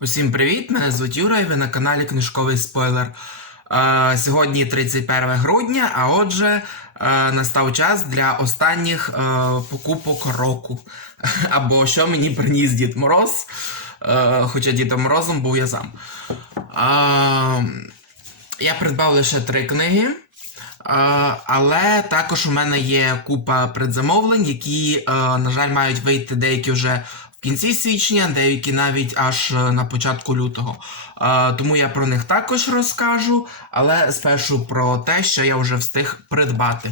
Усім привіт! Мене звуть Юра і ви на каналі Книжковий Спойлер. Е, сьогодні 31 грудня, а отже, е, настав час для останніх е, покупок року. Або що мені приніс Дід Мороз. Е, хоча Дідом Морозом був я сам. Е, я придбав лише три книги. Е, але також у мене є купа предзамовлень, які, е, на жаль, мають вийти деякі вже кінці січня, деякі навіть аж е, на початку лютого. Е, Тому я про них також розкажу, але спершу про те, що я вже встиг придбати.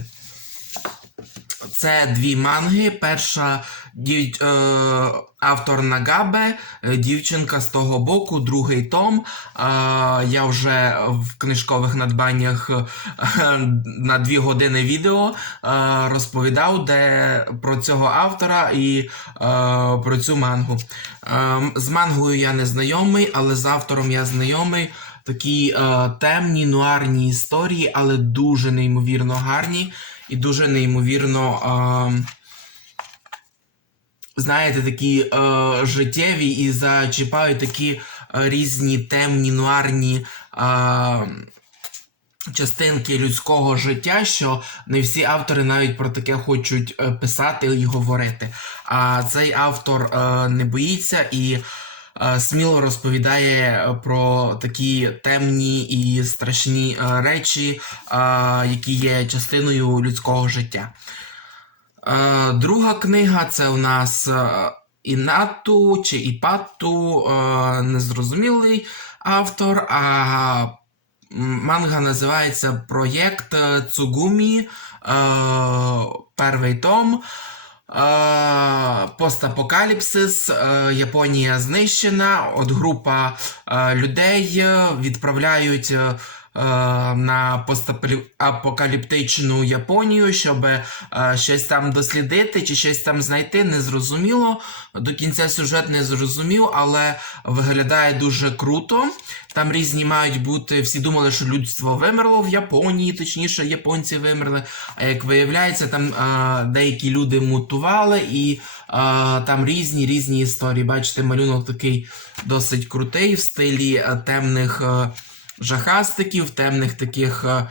Це дві манги. Перша дів... е, автор Нагабе, е, дівчинка з того боку, другий том. Я вже в книжкових надбаннях е, на дві години відео розповідав де про цього автора і про цю мангу. З мангою я не знайомий, але з автором я знайомий. Такі темні нуарні історії, але дуже неймовірно гарні і дуже неймовірно, е, знаєте, такі е, життєві і зачіпають такі е, різні темні нуарні. Е, Частинки людського життя, що не всі автори навіть про таке хочуть е, писати і говорити. А цей автор е, не боїться і сміло розповідає про такі темні і страшні е, речі, е, які є частиною людського життя. Е, Друга книга це у нас е, Інату чи Іпату, е, незрозумілий автор. А манга називається Проєкт е, Цугумі, е, перший том. Постапокаліпсис, е, Японія знищена. От група е, людей е, відправляють на постапокаліптичну Японію, щоб е, щось там дослідити чи щось там знайти. Незрозуміло. До кінця сюжет не зрозумів, але виглядає дуже круто. Там різні мають бути. Всі думали, що людство вимерло в Японії, точніше, японці вимерли. А як виявляється, там е, деякі люди мутували, і е, там різні різні історії. Бачите, малюнок такий досить крутий в стилі е, темних е, жахастиків, темних таких е,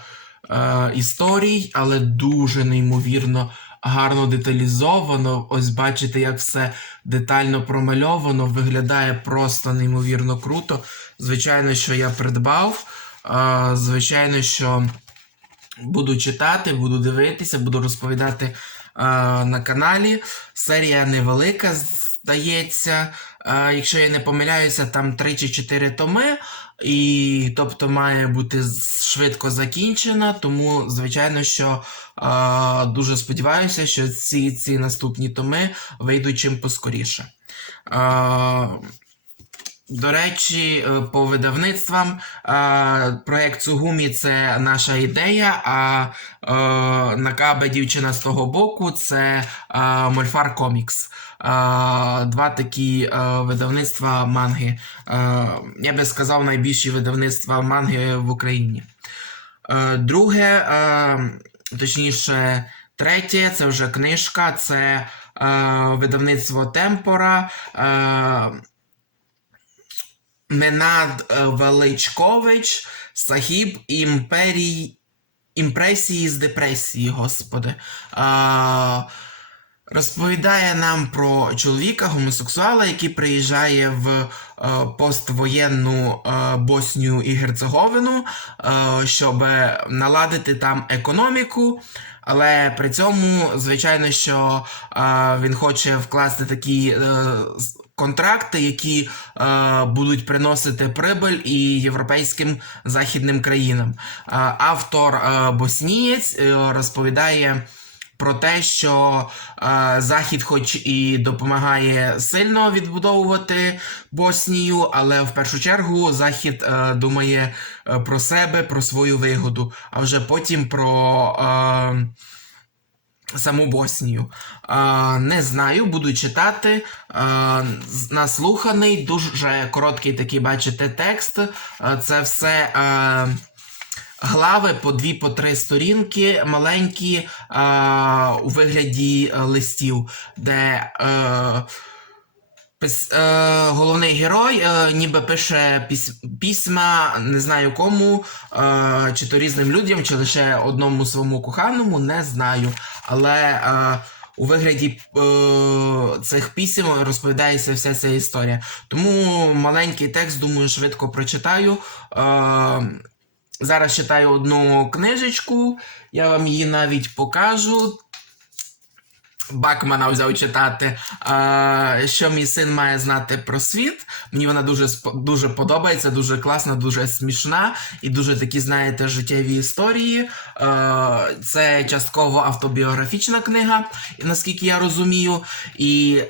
е, історій, але дуже неймовірно. Гарно деталізовано, ось бачите, як все детально промальовано, виглядає просто неймовірно круто. Звичайно, що я придбав. е, Звичайно, що буду читати, буду дивитися, буду розповідати е, на каналі. Серія невелика, здається. Е, Якщо я не помиляюся, там 3 чи 4 томи. І тобто має бути швидко закінчена, тому звичайно, що е, дуже сподіваюся, що ці, ці наступні томи вийдуть чим поскоріше. Е, до речі, е, по видавництвам проект Цугумі це наша ідея, а е, Накабе дівчина з того боку це Мольфар Комікс. Два такі е, видавництва манги. Е, Я би сказав, найбільші видавництва манги в Україні. Е, Друге, точніше, третє, це вже книжка, це видавництво Темпора. Ненад е, Величкович, Сахіб імперій... імпресії з депресії, господи. А, розповідає нам про чоловіка, гомосексуала, який приїжджає в е, поствоєнну е, Боснію і Герцеговину, е, щоб наладити там економіку. Але при цьому, звичайно, що він хоче вкласти такі контракти, які будуть приносити прибиль і європейським західним країнам. Автор боснієць розповідає. Про те, що е, Захід, хоч і допомагає сильно відбудовувати Боснію, але в першу чергу Захід е, думає е, про себе, про свою вигоду, а вже потім про е, саму Боснію. Е, не знаю, буду читати. Е, наслуханий, дуже короткий такий, бачите, текст. Е, це все. Е, Глави по дві, по три сторінки, маленькі е, у вигляді е, листів, де е, Пис, е, головний герой е, ніби пише письма, не знаю кому, е, чи то різним людям, чи лише одному своєму коханому, не знаю. Але е, у вигляді е, цих пісім розповідається вся ця історія. Тому маленький текст, думаю, швидко прочитаю. Зараз читаю одну книжечку, я вам її навіть покажу. Бакмана взяв читати, що мій син має знати про світ. Мені вона дуже дуже подобається, дуже класна, дуже смішна і дуже такі, знаєте, життєві історії. Це частково автобіографічна книга, наскільки я розумію. І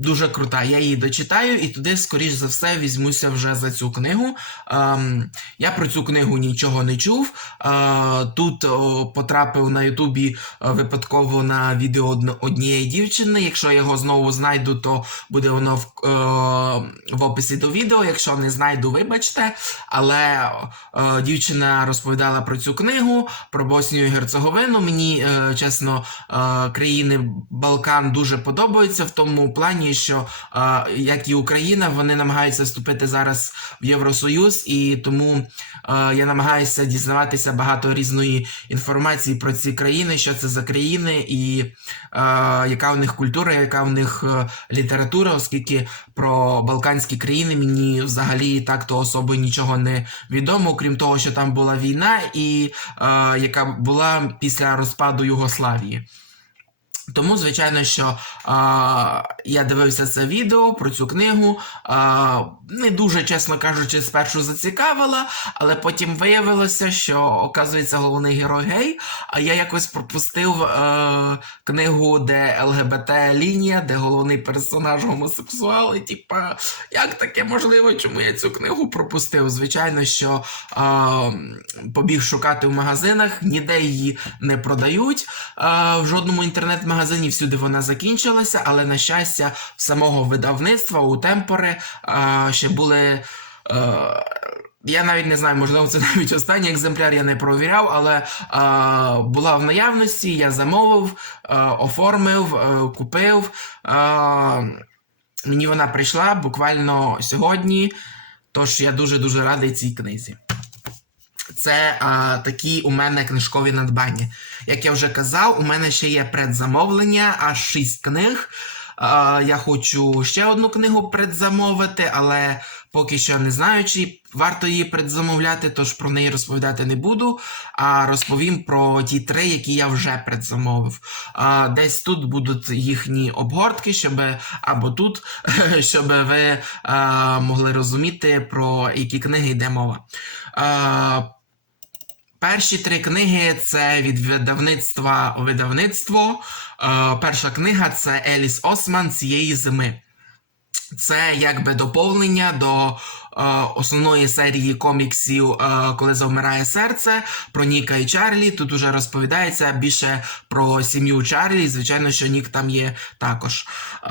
дуже крута. Я її дочитаю і туди, скоріш за все, візьмуся вже за цю книгу. Ем, я про цю книгу нічого не чув. Е, тут о, потрапив на Ютубі е, випадково на відео однієї дівчини. Якщо я його знову знайду, то буде воно в, е, в описі до відео. Якщо не знайду, вибачте. Але е, дівчина розповідала про цю книгу, про Боснію і Герцеговину. Мені, е, чесно, е, країни Балкан дуже подобаються в тому плані, що е, як і Україна, вони намагаються вступити зараз в Євросоюз, і тому е, я намагаюся дізнаватися багато різної інформації про ці країни, що це за країни, і е, яка у них культура, яка в них література, оскільки про Балканські країни мені взагалі так-то особо нічого не відомо, крім того, що там була війна, і яка була після розпаду Югославії. Тому, звичайно, що а, я дивився це відео про цю книгу. А, не дуже, чесно кажучи, спершу зацікавила, але потім виявилося, що, оказується, головний герой гей. А я якось пропустив е, книгу, де ЛГБТ-лінія, де головний персонаж гомосексуал. І типа, як таке можливо, чому я цю книгу пропустив? Звичайно, що е, побіг шукати в магазинах, ніде її не продають. Е, в жодному інтернет-магазині всюди вона закінчилася, але на щастя, самого видавництва у Темпори е, ще були. Е, я навіть не знаю, можливо, це навіть останній екземпляр, я не провіряв, але е, була в наявності, я замовив, е, оформив, е, купив. Е, мені вона прийшла буквально сьогодні, тож я дуже-дуже радий цій книзі. Це а, такі у мене книжкові надбання. Як я вже казав, у мене ще є предзамовлення, аж 6 книг. Я хочу ще одну книгу предзамовити, але поки що не знаю, чи варто її предзамовляти, тож про неї розповідати не буду. А розповім про ті три, які я вже предзамовив. Десь тут будуть їхні обгортки, щоб або тут, щоб ви могли розуміти, про які книги йде мова. Перші три книги це від видавництва видавництво. Е, перша книга це Еліс Осман цієї зими. Це якби доповнення до основної серії коміксів, е, коли завмирає серце, про Ніка і Чарлі. Тут уже розповідається більше про сім'ю Чарлі. Звичайно, що Нік там є також. Е,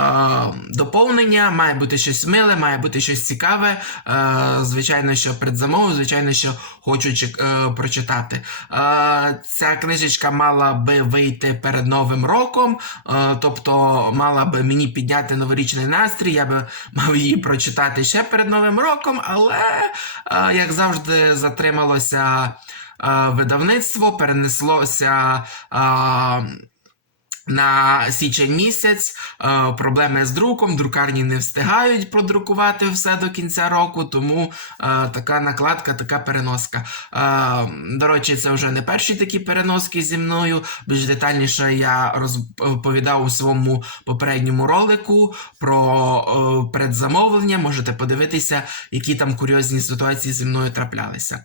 доповнення має бути щось миле, має бути щось цікаве. Е, звичайно, що предзамовив, звичайно, що хочу е, прочитати. Е, ця книжечка мала би вийти перед Новим роком, е, тобто мала би мені підняти новорічний настрій. Я би мав її прочитати ще перед Новим роком, але, е, як завжди, затрималося е, видавництво, перенеслося. На січень місяць е, проблеми з друком, друкарні не встигають продрукувати все до кінця року, тому е, така накладка, така переноска. Е, до речі, це вже не перші такі переноски зі мною. Більш детальніше я розповідав у своєму попередньому ролику про е, предзамовлення. Можете подивитися, які там курйозні ситуації зі мною траплялися.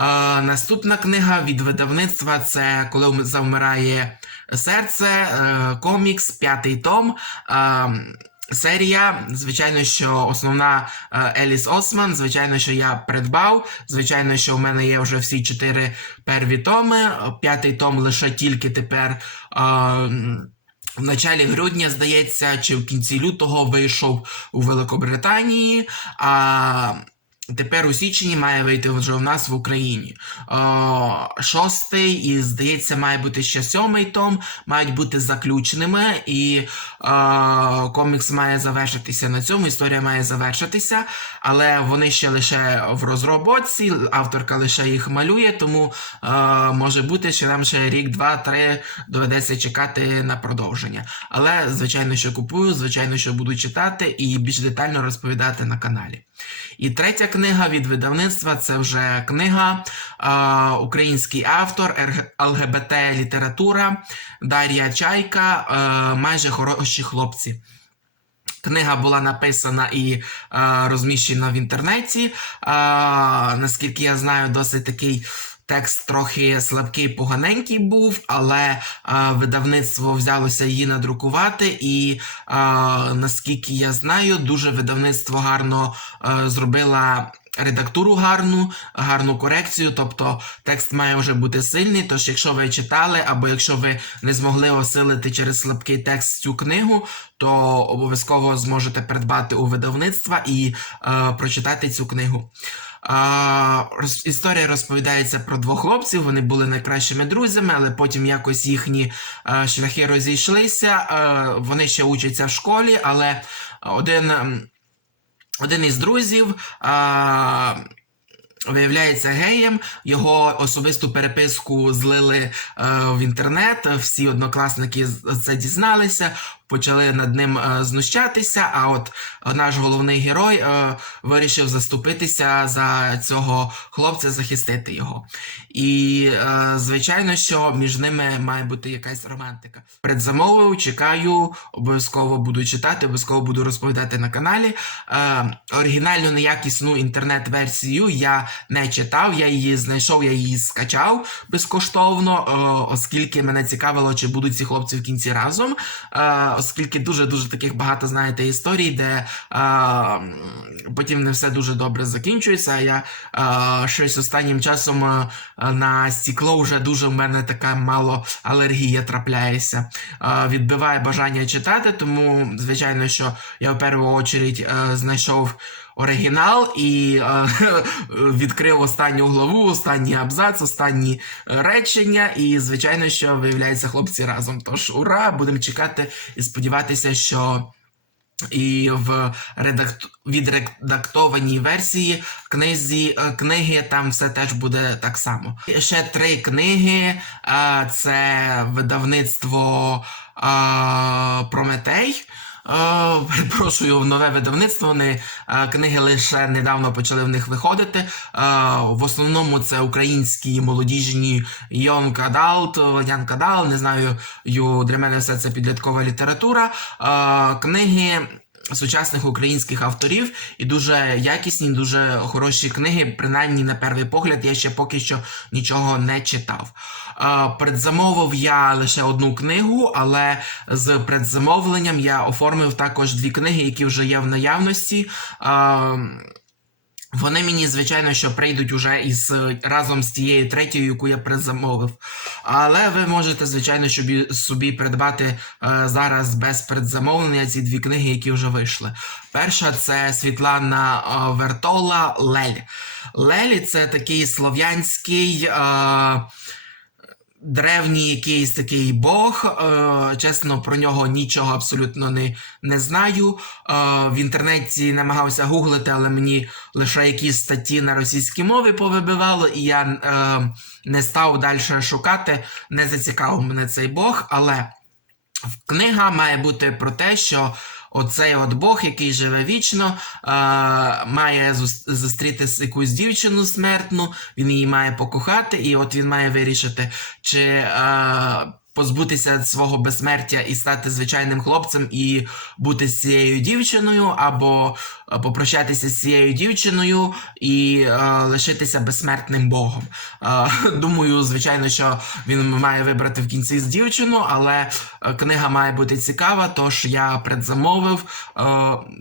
Е, наступна книга від видавництва це коли завмирає серце, е, комікс, п'ятий том. Е, Серія, звичайно, що основна е, Еліс Осман, звичайно, що я придбав. Звичайно, що в мене є вже всі чотири перві томи. П'ятий том лише тільки тепер. В началі грудня, здається, чи в кінці лютого вийшов у Великобританії. А Тепер у січні має вийти вже у нас в Україні. О, шостий і, здається, має бути ще сьомий том, мають бути заключними, і о, комікс має завершитися на цьому, історія має завершитися, але вони ще лише в розробці, авторка лише їх малює, тому о, може бути, що нам ще рік, два, три доведеться чекати на продовження. Але, звичайно, що купую, звичайно, що буду читати і більш детально розповідати на каналі. І третя книга від видавництва це вже книга е, український автор ЛГБТ література Дар'я Чайка е, Майже хороші хлопці. Книга була написана і е, розміщена в інтернеті. Е, наскільки я знаю, досить такий. Текст трохи слабкий, поганенький був, але е, видавництво взялося її надрукувати, і е, наскільки я знаю, дуже видавництво гарно е, зробила редактуру гарну, гарну корекцію. Тобто текст має вже бути сильний. Тож, якщо ви читали, або якщо ви не змогли осилити через слабкий текст цю книгу, то обов'язково зможете придбати у видавництва і е, прочитати цю книгу. А, роз, історія розповідається про двох хлопців. Вони були найкращими друзями, але потім якось їхні а, шляхи розійшлися. А, вони ще учаться в школі, але один, один із друзів. А, Виявляється геєм, його особисту переписку злили е, в інтернет. Всі однокласники це дізналися, почали над ним е, знущатися. А от наш головний герой е, вирішив заступитися за цього хлопця, захистити його. І е, звичайно, що між ними має бути якась романтика. Предзамовив, чекаю, обов'язково буду читати, обов'язково буду розповідати на каналі. Е, оригінальну неякісну інтернет-версію я не читав, я її знайшов, я її скачав безкоштовно, е, оскільки мене цікавило, чи будуть ці хлопці в кінці разом. Е, оскільки дуже-дуже таких багато знаєте історій, де а, потім не все дуже добре закінчується. Я а, щось останнім часом на стекло вже дуже в мене така мало алергія трапляється. А, відбиває бажання читати, тому, звичайно, що я в першу чергу знайшов. Оригінал і е, відкрив останню главу, останній абзац, останні речення. І, звичайно, що виявляється хлопці разом. Тож, ура! Будемо чекати і сподіватися, що. І в редакт... відредактованій версії книзі, книги там все теж буде так само. Ще три книги: це видавництво Прометей. Перепрошую, нове видавництво. Вони книги лише недавно почали в них виходити. В основному це українські молодіжні Young Adult, Young Adult, не знаю, для мене все це підліткова література. Книги. Сучасних українських авторів і дуже якісні, дуже хороші книги. Принаймні, на перший погляд, я ще поки що нічого не читав. Предзамовив я лише одну книгу, але з предзамовленням я оформив також дві книги, які вже є в наявності. Вони мені, звичайно, що прийдуть уже із разом з тією третьою, яку я предзамовив. Але ви можете, звичайно, собі, собі придбати е, зараз без предзамовлення ці дві книги, які вже вийшли. Перша це Світлана е, Вертола Лель. Лелі це такий слов'янський. Е, древній якийсь такий Бог. Е, чесно, про нього нічого абсолютно не не знаю. Е, в інтернеті намагався гуглити, але мені лише якісь статті на російській мові повибивало, і я е, не став далі шукати. Не зацікавив мене цей Бог, але книга має бути про те, що. Оцей от Бог, який живе вічно, а, має зустріти якусь дівчину смертну, він її має покохати, і от він має вирішити, чи а, позбутися свого безсмертя і стати звичайним хлопцем і бути з цією дівчиною, або е, попрощатися з цією дівчиною і е, лишитися безсмертним Богом. Е, думаю, звичайно, що він має вибрати в кінці з дівчину, але е, книга має бути цікава, тож я предзамовив, е,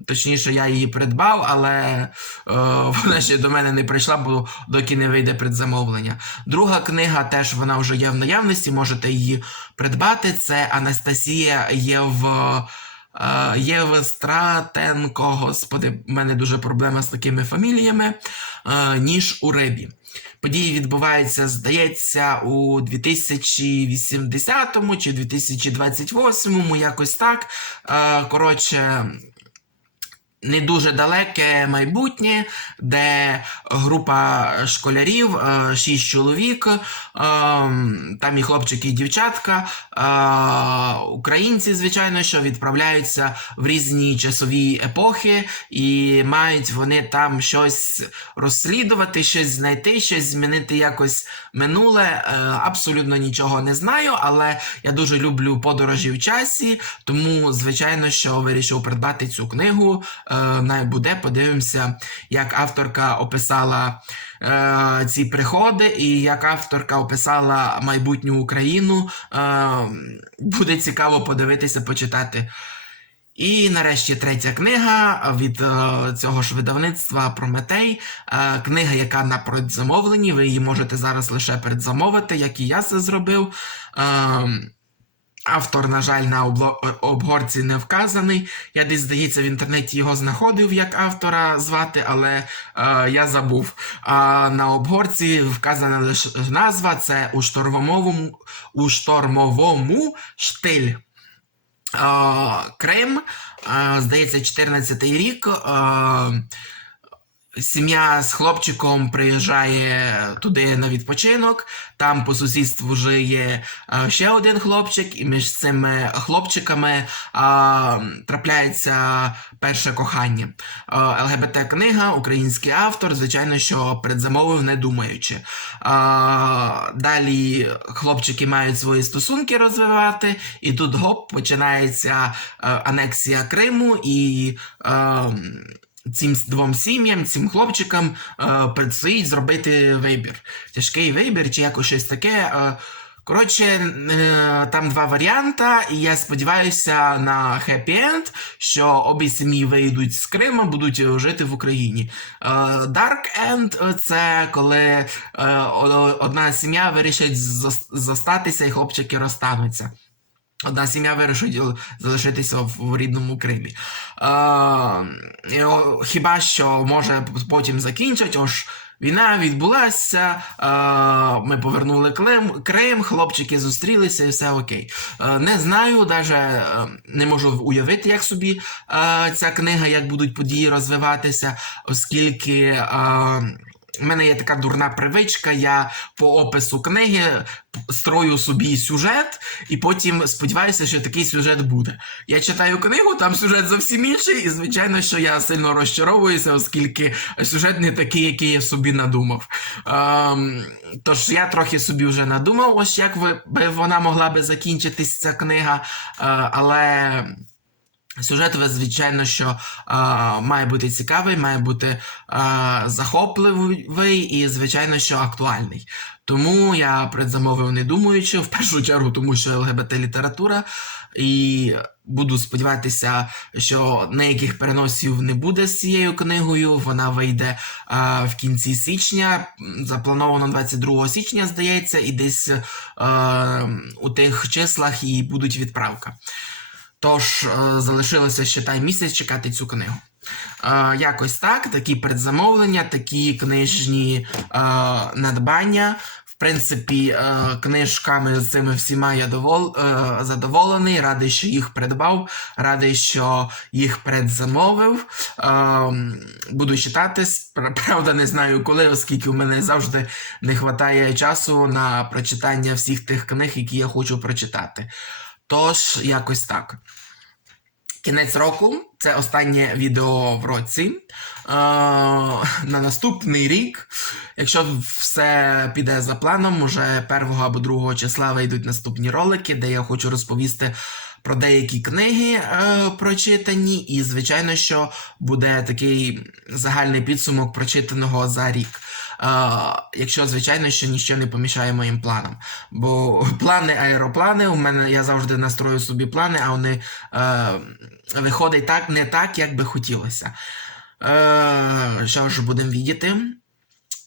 точніше, я її придбав, але е, вона ще до мене не прийшла, бо доки не вийде предзамовлення. Друга книга теж вона вже є в наявності, можете її придбати. Це Анастасія Єв... е, Євстратенко, господи, в мене дуже проблема з такими фаміліями, е, ніж у Рибі. Події відбуваються, здається, у 2080 чи 2028, якось так. Е, Коротше, не дуже далеке майбутнє, де група школярів, е, шість чоловік, е, там і хлопчики, і дівчатка, е, українці, звичайно, що відправляються в різні часові епохи, і мають вони там щось розслідувати, щось знайти, щось змінити якось минуле. Абсолютно нічого не знаю, але я дуже люблю подорожі в часі, тому, звичайно, що вирішив придбати цю книгу. Е, буде, подивимося, як авторка описала е, ці приходи, і як авторка описала майбутню Україну. Е, буде цікаво подивитися, почитати. І нарешті третя книга від е, цього ж видавництва Прометей. Е, книга, яка на предзамовленні. Ви її можете зараз лише предзамовити, як і я це зробив. Е, Автор, на жаль, на обгорці не вказаний. Я десь, здається, в інтернеті його знаходив як автора звати, але е, я забув. А на обгорці вказана лише назва це у штормовому, у штормовому штиль. Е, Крим, е, здається, 14-й рік. Е, Сім'я з хлопчиком приїжджає туди на відпочинок. Там по сусідству жиє е, ще один хлопчик, і між цими хлопчиками е, трапляється перше кохання. Е, ЛГБТ-книга, український автор, звичайно, що предзамовив не думаючи. Е, далі хлопчики мають свої стосунки розвивати, і тут гоп починається анексія Криму і. Е, Цим двом сім'ям, цим хлопчикам е, предстоїть зробити вибір. Тяжкий вибір чи якось щось таке. Е, коротше, е, там два варіанти, і я сподіваюся на хеппі-енд, що обі сім'ї вийдуть з Криму, будуть жити в Україні. End – це коли е, одна сім'я вирішить зостатися, і хлопчики розстануться. Одна сім'я вирішить залишитися в, рідному Кримі. Е, хіба що може потім закінчать, ось війна відбулася, е, ми повернули Крим, Крим, хлопчики зустрілися і все окей. Е, не знаю, навіть е, не можу уявити, як собі е, ця книга, як будуть події розвиватися, оскільки. Е, у мене є така дурна привичка, я по опису книги строю собі сюжет, і потім сподіваюся, що такий сюжет буде. Я читаю книгу, там сюжет зовсім інший, і звичайно, що я сильно розчаровуюся, оскільки сюжет не такий, який я собі надумав. Ем, тож я трохи собі вже надумав, ось як би вона могла би закінчитись ця книга, е, але. Сюжет, ви, звичайно, що е, має бути цікавий, має бути е, захопливий і, звичайно, що актуальний. Тому я предзамовив не думаючи, в першу чергу, тому що ЛГБТ-література, і буду сподіватися, що ніяких переносів не буде з цією книгою. Вона вийде е, в кінці січня, заплановано 22 січня, здається, і десь е, у тих числах і будуть відправка. Тож е, залишилося ще та місяць чекати цю книгу. Е, якось так, такі предзамовлення, такі книжні е, надбання. В принципі, книжками з цими всіма я довол, задоволений, радий, що їх придбав, радий, що їх предзамовив. Буду читати, правда, не знаю коли, оскільки у мене завжди не вистачає часу на прочитання всіх тих книг, які я хочу прочитати. Тож, якось так. Кінець року це останнє відео в році. Е, на наступний рік, якщо все піде за планом, уже 1 або 2 числа вийдуть наступні ролики, де я хочу розповісти про деякі книги е, прочитані, і, звичайно, що буде такий загальний підсумок прочитаного за рік. Е, якщо, звичайно, що нічого не помішає моїм планам. Бо плани, аероплани, у мене я завжди настрою собі плани, а вони е, виходять так, не так, як би хотілося. Е, що ж будемо відіти.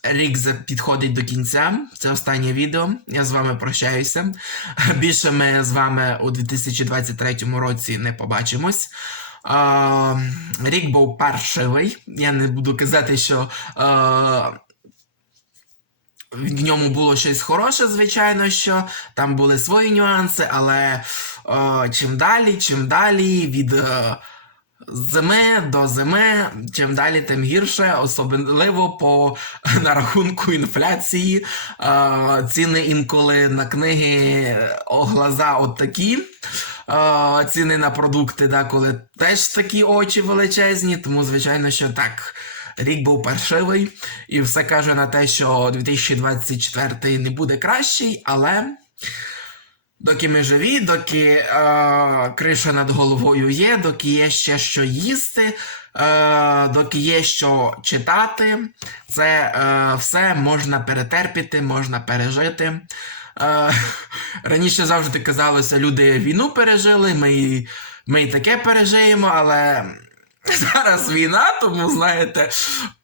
Рік підходить до кінця. Це останнє відео. Я з вами прощаюся. Більше ми з вами у 2023 році не побачимось. Рік був паршивий. Я не буду казати, що в ньому було щось хороше, звичайно, що там були свої нюанси, але чим далі, чим далі від е, зими до зими, чим далі, тим гірше, особливо по на рахунку інфляції. Ціни інколи на книги о, глаза от такі. Ціни на продукти деколи теж такі очі величезні, тому звичайно, що так. Рік був паршивий, і все каже на те, що 2024 не буде кращий, але доки ми живі, доки е, криша над головою є, доки є ще що їсти, е, доки є що читати, це е, все можна перетерпіти, можна пережити. Е, раніше завжди казалося, люди війну пережили, ми, ми і таке пережиємо, але зараз війна, тому знаєте,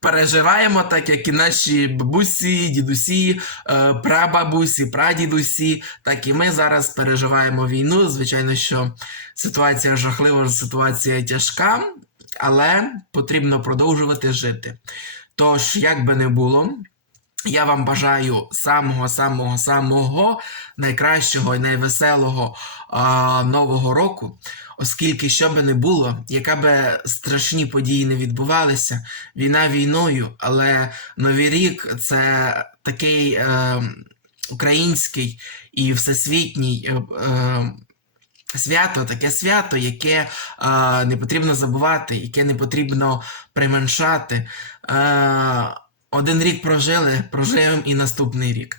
переживаємо так, як і наші бабусі, дідусі, е, прабабусі, прадідусі, так і ми зараз переживаємо війну. Звичайно, що ситуація жахлива, ситуація тяжка, але потрібно продовжувати жити. Тож, як би не було, я вам бажаю самого, самого, самого найкращого і найвеселого а, нового року, оскільки що би не було, яка би страшні події не відбувалися, війна війною, але Новий рік це такий е, український і всесвітній. Е, е, Свято, таке свято, яке е, не потрібно забувати, яке не потрібно применшати. Е, один рік прожили, проживемо і наступний рік.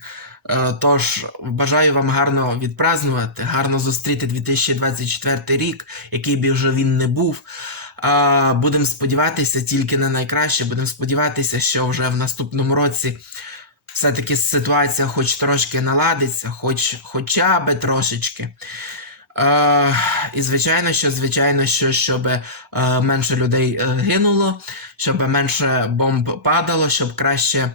Е, Тож бажаю вам гарно відпразнувати, гарно зустріти 2024 рік, який би вже він не був. Будемо сподіватися тільки на найкраще. Будемо сподіватися, що вже в наступному році все-таки ситуація хоч трошки наладиться, хоч хоча би трошечки. Е, і звичайно, що звичайно, що щоб е, менше людей гинуло, щоб менше бомб падало, щоб краще е,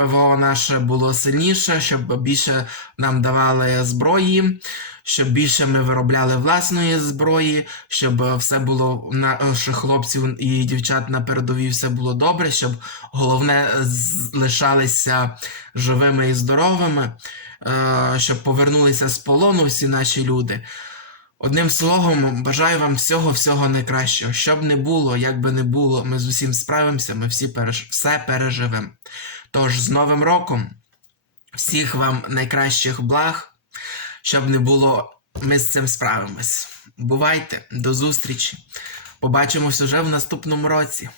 ПВО наше було сильніше, щоб більше нам давали зброї, щоб більше ми виробляли власної зброї, щоб все було наших хлопців і дівчат на передовій все було добре, щоб головне з- лишалися живими і здоровими, е, щоб повернулися з полону всі наші люди. Одним словом, бажаю вам всього-всього найкращого. Щоб не було, як би не було, ми з усім справимося, ми всі переж... все переживемо. Тож з Новим роком, всіх вам найкращих благ, щоб не було, ми з цим справимось. Бувайте, до зустрічі. Побачимось уже в наступному році.